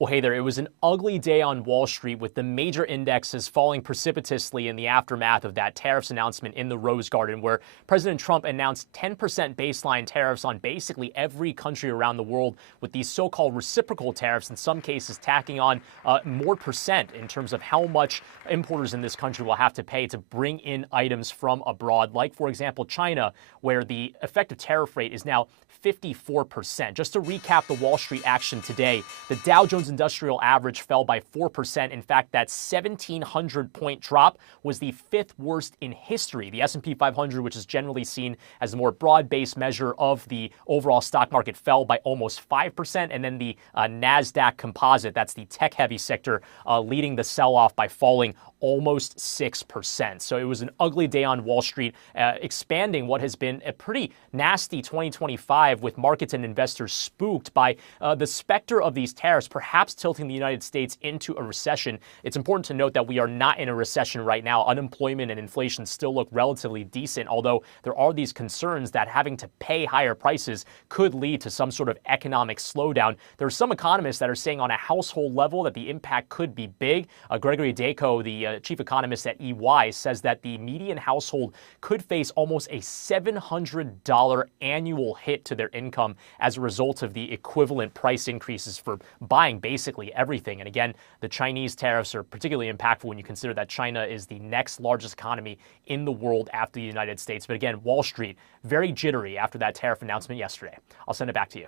Well, hey there. It was an ugly day on Wall Street with the major indexes falling precipitously in the aftermath of that tariffs announcement in the Rose Garden, where President Trump announced 10% baseline tariffs on basically every country around the world, with these so-called reciprocal tariffs, in some cases tacking on more percent in terms of how much importers in this country will have to pay to bring in items from abroad, like, for example, China, where the effective tariff rate is now 54%. Just to recap the Wall Street action today, the Dow Jones Industrial Average fell by 4%. In fact, that 1,700-point drop was the fifth worst in history. The S&P 500, which is generally seen as a more broad-based measure of the overall stock market, fell by almost 5%. And then the NASDAQ Composite, that's the tech-heavy sector, leading the sell-off by falling almost 6%. So it was an ugly day on Wall Street, expanding what has been a pretty nasty 2025, with markets and investors spooked by the specter of these tariffs perhaps tilting the United States into a recession. It's important to note that we are not in a recession right now. Unemployment and inflation still look relatively decent, although there are these concerns that having to pay higher prices could lead to some sort of economic slowdown. There are some economists that are saying on a household level that the impact could be big. Gregory Dacko, the chief economist at EY, says that the median household could face almost a $700 annual hit to their income as a result of the equivalent price increases for buying basically everything. And again, the Chinese tariffs are particularly impactful when you consider that China is the next largest economy in the world after the United States. But again, Wall Street, very jittery after that tariff announcement yesterday. I'll send it back to you.